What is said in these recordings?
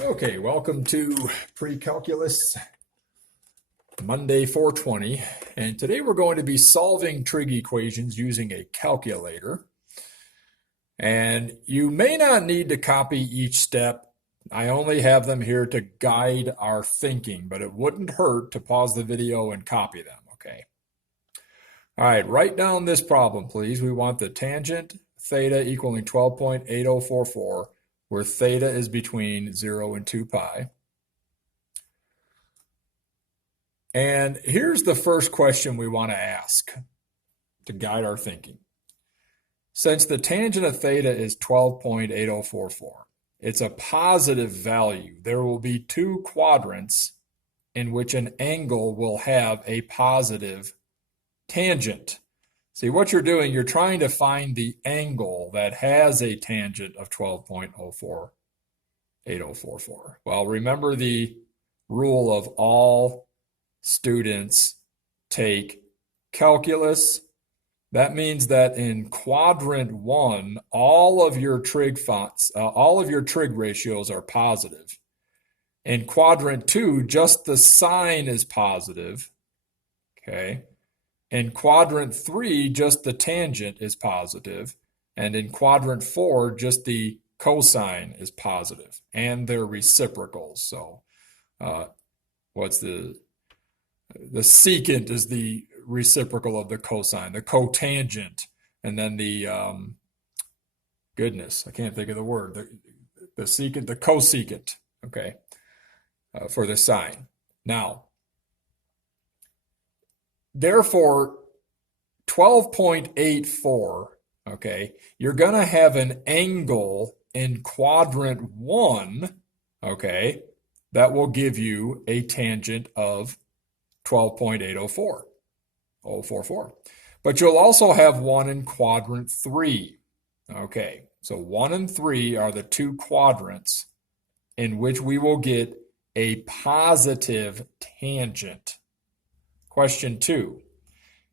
Okay, welcome to Precalculus Monday 420, and today we're going to be solving trig equations using a calculator. And you may not need to copy each step. I only have them here to guide our thinking, but it wouldn't hurt to pause the video and copy them, okay? All right, write down this problem, please. We want the tangent theta equaling 12.8044, where theta is between 0 and 2 pi. And here's the first question we want to ask to guide our thinking. Since the tangent of theta is 12.8044, it's a positive value. There will be two quadrants in which an angle will have a positive tangent. See, what you're doing, you're trying to find the angle that has a tangent of 12.8044. Well, remember the rule of all students take calculus. That means that in quadrant 1, all of your trig ratios are positive. In quadrant 2, just the sign is positive. Okay. In quadrant 3, just the tangent is positive. And in quadrant 4, just the cosine is positive. And they're reciprocals. So what's the secant is the reciprocal of the cosine, the cotangent, and then the, goodness, I can't think of the word, the secant, the cosecant, okay, for the sine. Now, therefore, 12.84, okay, you're going to have an angle in quadrant 1, okay, that will give you a tangent of 12.8044. But you'll also have one in quadrant 3. Okay, so 1 and 3 are the two quadrants in which we will get a positive tangent. Question 2.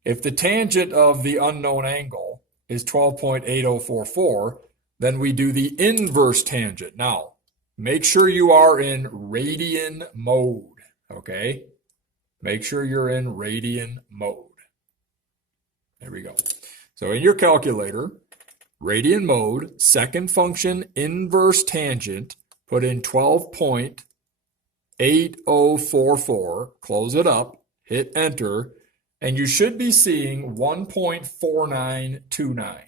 If the tangent of the unknown angle is 12.8044, then we do the inverse tangent. Now, make sure you are in radian mode, okay? Make sure you're in radian mode. There we go. So in your calculator, radian mode, second function, inverse tangent, put in 12.8044, close it up, hit enter, and you should be seeing 1.4929.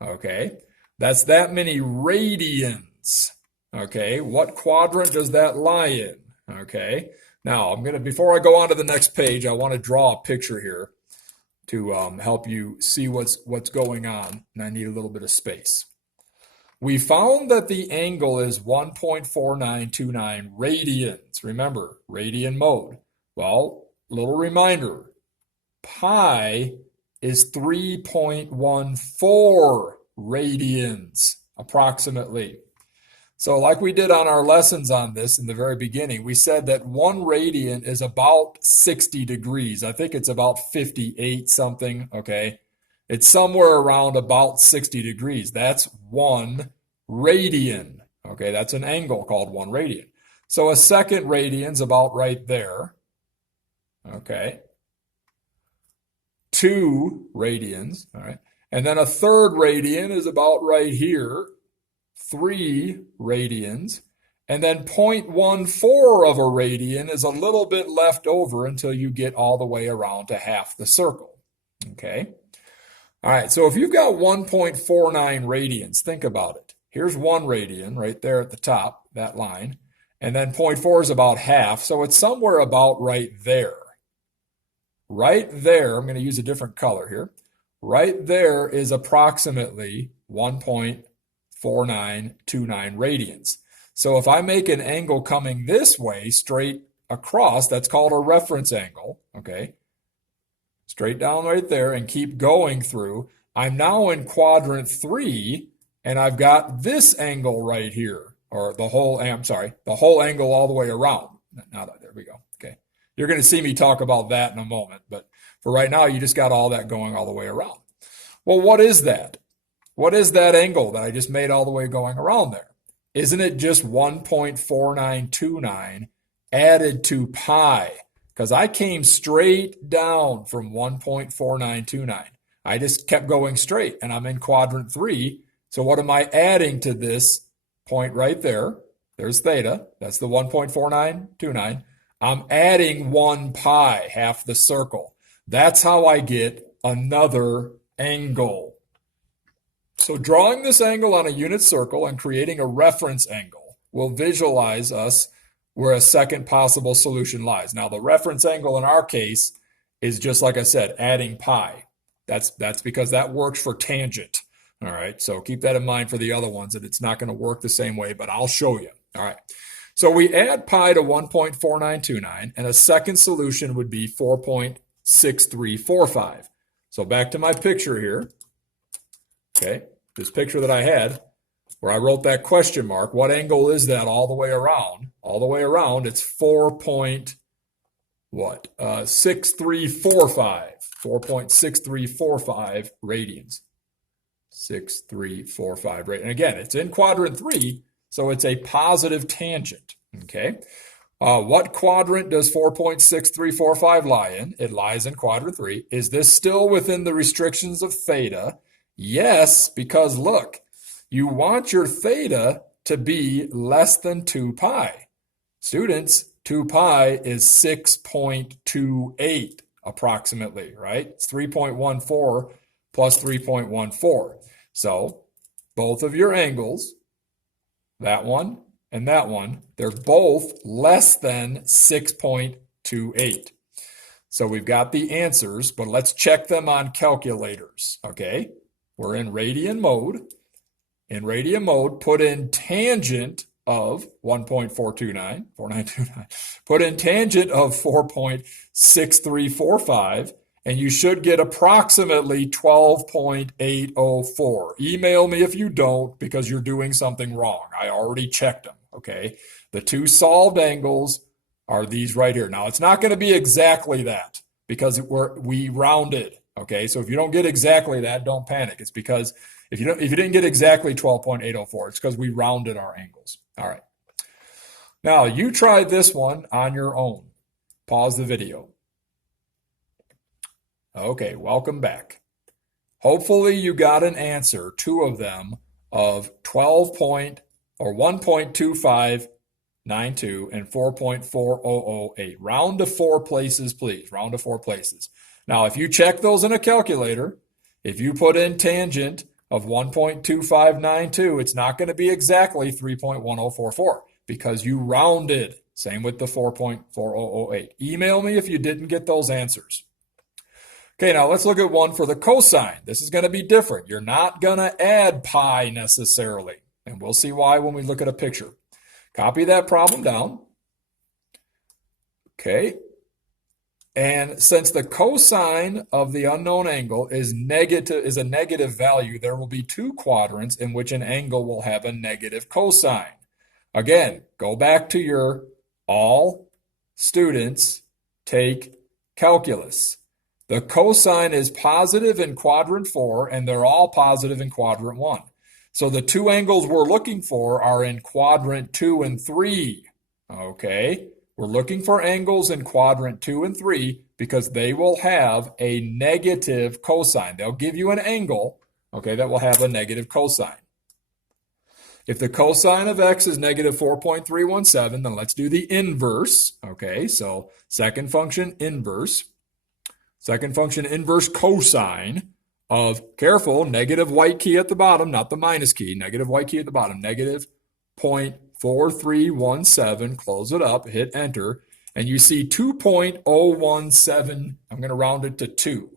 Okay, that's that many radians. Okay, what quadrant does that lie in? Okay. Now, before I go on to the next page, I want to draw a picture here to help you see what's going on, and I need a little bit of space. We found that the angle is 1.4929 radians. Remember, radian mode. Well, little reminder, pi is 3.14 radians, approximately. So like we did on our lessons on this in the very beginning, we said that 1 radian is about 60 degrees. I think it's about 58 something, okay? It's somewhere around about 60 degrees. That's 1 radian, okay? That's an angle called 1 radian. So a second radian's about right there, okay? 2 radians, all right? And then a third radian is about right here. 3 radians, and then 0.14 of a radian is a little bit left over until you get all the way around to half the circle. Okay? All right, so if you've got 1.49 radians, think about it. Here's 1 radian right there at the top, that line, and then 0.4 is about half, so it's somewhere about right there. Right there, I'm going to use a different color here. Right there is approximately 1.4929 radians. So if I make an angle coming this way, straight across, that's called a reference angle, okay? Straight down right there and keep going through. I'm now in quadrant 3, and I've got this angle right here, or the whole angle all the way around. Now, there we go, okay? You're going to see me talk about that in a moment, but for right now, you just got all that going all the way around. Well, what is that? What is that angle that I just made all the way going around there? isn't it just 1.4929 added to pi? Because I came straight down from 1.4929. I just kept going straight, and I'm in quadrant 3. So what am I adding to this point right there? There's theta. That's the 1.4929. I'm adding 1 pi, half the circle. That's how I get another angle. So drawing this angle on a unit circle and creating a reference angle will visualize us where a second possible solution lies. Now, the reference angle in our case is just like I said, adding pi. That's because that works for tangent. All right, so keep that in mind for the other ones, that it's not going to work the same way, but I'll show you. All right, so we add pi to 1.4929, and a second solution would be 4.6345. So back to my picture here. Okay, this picture that I had where I wrote that question mark, what angle is that all the way around? All the way around, it's 4.6345 radians. 6345 radians. And again, it's in quadrant 3, so it's a positive tangent. Okay. What quadrant does 4.6345 lie in? It lies in quadrant 3. Is this still within the restrictions of theta? Yes, because look, you want your theta to be less than 2 pi. Students, 2 pi is 6.28 approximately, right? It's 3.14 plus 3.14. So both of your angles, that one and that one, they're both less than 6.28. So we've got the answers, but let's check them on calculators, okay? We're in radian mode. In radian mode, put in tangent of 1.4929, put in tangent of 4.6345, and you should get approximately 12.804. Email me if you don't, because you're doing something wrong. I already checked them, okay? The two solved angles are these right here. Now, it's not going to be exactly that because we rounded, okay? So if you don't get exactly that, don't panic. It's because if you didn't get exactly 12.804, it's because we rounded our angles. All right. Now, you try this one on your own. Pause the video. Okay, welcome back. Hopefully you got an answer, 2 of them, of 1.2592 and 4.4008. Round to 4 places, please. Round to 4 places. Now, if you check those in a calculator, if you put in tangent of 1.2592, it's not going to be exactly 3.1044 because you rounded. Same with the 4.4008. Email me if you didn't get those answers. Okay, now let's look at one for the cosine. This is going to be different. You're not going to add pi necessarily, and we'll see why when we look at a picture. Copy that problem down. Okay. And since the cosine of the unknown angle is a negative value, there will be 2 quadrants in which an angle will have a negative cosine. Again, go back to your all students take calculus. The cosine is positive in quadrant 4, and they're all positive in quadrant 1. So the 2 angles we're looking for are in quadrant 2 and 3. Okay? We're looking for angles in quadrant 2 and 3 because they will have a negative cosine. They'll give you an angle, okay, that will have a negative cosine. If the cosine of x is negative 4.317, then let's do the inverse. Okay, so second function inverse cosine of, careful, negative white key at the bottom, not the minus key, negative white key at the bottom, negative 0.4317, close it up, hit enter, and you see 2.017, I'm going to round it to 2.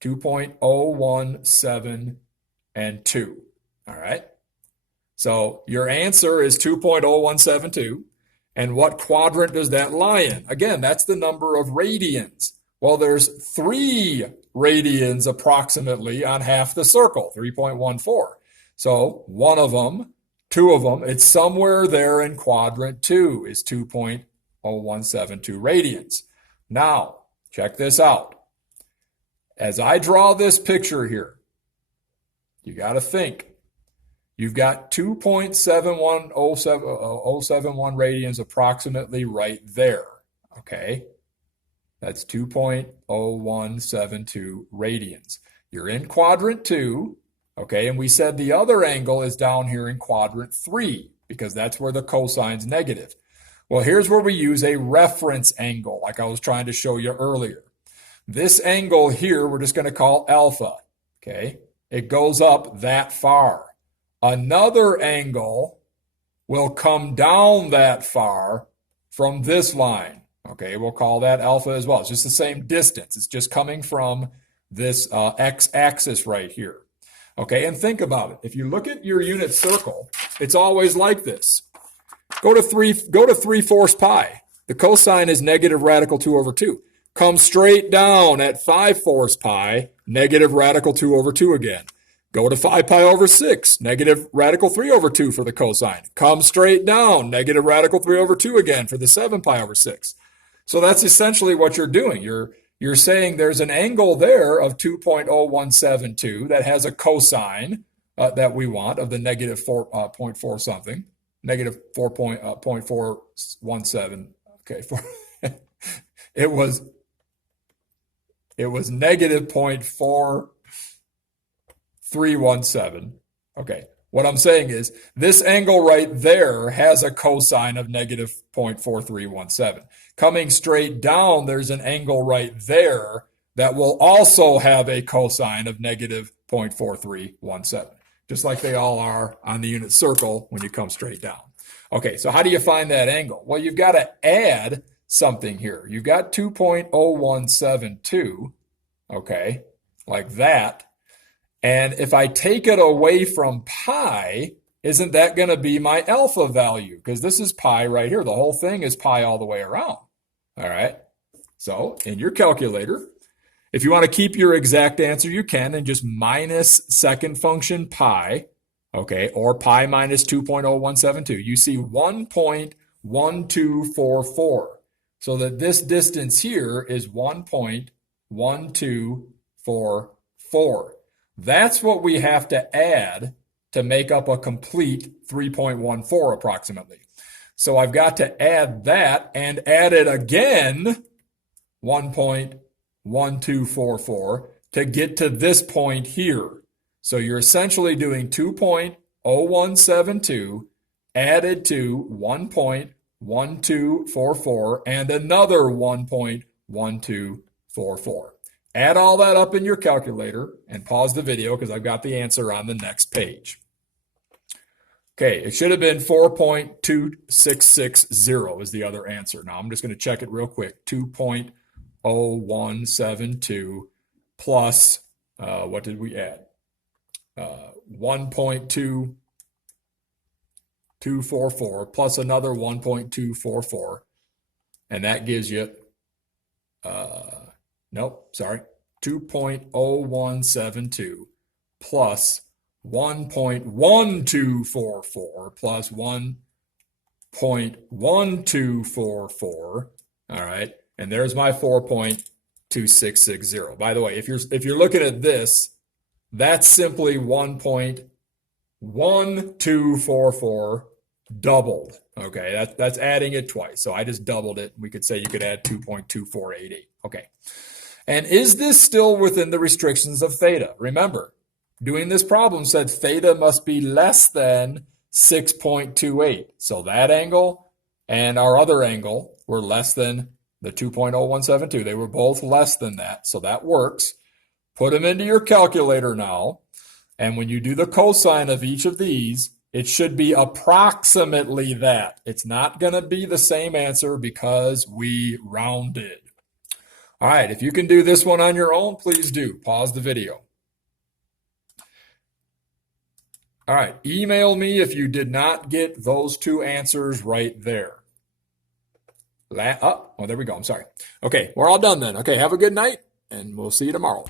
2.017 and 2, all right? So your answer is 2.0172, and what quadrant does that lie in? Again, that's the number of radians. Well, there's 3 radians approximately on half the circle, 3.14. So one of them, 2 of them, it's somewhere there in quadrant 2 is 2.017 radians. Now, check this out. As I draw this picture here, you got to think. You've got 2.71071 radians approximately right there, okay? That's 2.0172 radians. You're in quadrant 2, okay? And we said the other angle is down here in quadrant 3 because that's where the cosine's negative. Well, here's where we use a reference angle, like I was trying to show you earlier. This angle here, we're just going to call alpha, okay? It goes up that far. Another angle will come down that far from this line, okay? We'll call that alpha as well. It's just the same distance. It's just coming from this x-axis right here, okay? And think about it. If you look at your unit circle, it's always like this. Go to 3/4 pi. The cosine is negative radical 2 over 2. Come straight down at 5/4 pi, negative radical 2 over 2 again. Go to 5 pi over 6, negative radical 3 over 2 for the cosine. Come straight down, negative radical 3 over 2 again for the 7 pi over 6. So that's essentially what you're doing. You're saying there's an angle there of 2.0172 that has a cosine that we want of the negative 4.4 something. Negative 4.417. Okay, it was negative 0.4317. Okay, what I'm saying is this angle right there has a cosine of negative 0.4317. Coming straight down, there's an angle right there that will also have a cosine of negative 0.4317. Just like they all are on the unit circle when you come straight down. Okay, so how do you find that angle? Well, you've got to add something here. You've got 2.0172, okay, like that. And if I take it away from pi, isn't that going to be my alpha value? Because this is pi right here. The whole thing is pi all the way around. All right, so in your calculator, if you want to keep your exact answer, you can, and just minus second function pi, okay, or pi minus 2.0172. You see 1.1244. So that this distance here is 1.1244. That's what we have to add to make up a complete 3.14 approximately. So I've got to add that and add it again, 1.1244, to get to this point here. So you're essentially doing 2.0172 added to 1.1244 and another 1.1244. Add all that up in your calculator and pause the video because I've got the answer on the next page. Okay, it should have been 4.2660 is the other answer. Now I'm just going to check it real quick. 2.0172 plus, what did we add? 1.2244 plus another 1.244. And that gives you, nope, sorry, 2.0172 plus 1.1244 plus 1.1244. All right, and there's my 4.2660. By the way, if you're looking at this, that's simply 1.1244 doubled. Okay, that's adding it twice. So I just doubled it. We could say you could add 2.2488. Okay, and is this still within the restrictions of theta? Remember, doing this problem said theta must be less than 6.28. So that angle and our other angle were less than the 2.0172. They were both less than that. So that works. Put them into your calculator now. And when you do the cosine of each of these, it should be approximately that. It's not going to be the same answer because we rounded. All right, if you can do this one on your own, please do. Pause the video. All right, email me if you did not get those two answers right there. Oh, there we go. I'm sorry. Okay, we're all done then. Okay, have a good night, and we'll see you tomorrow.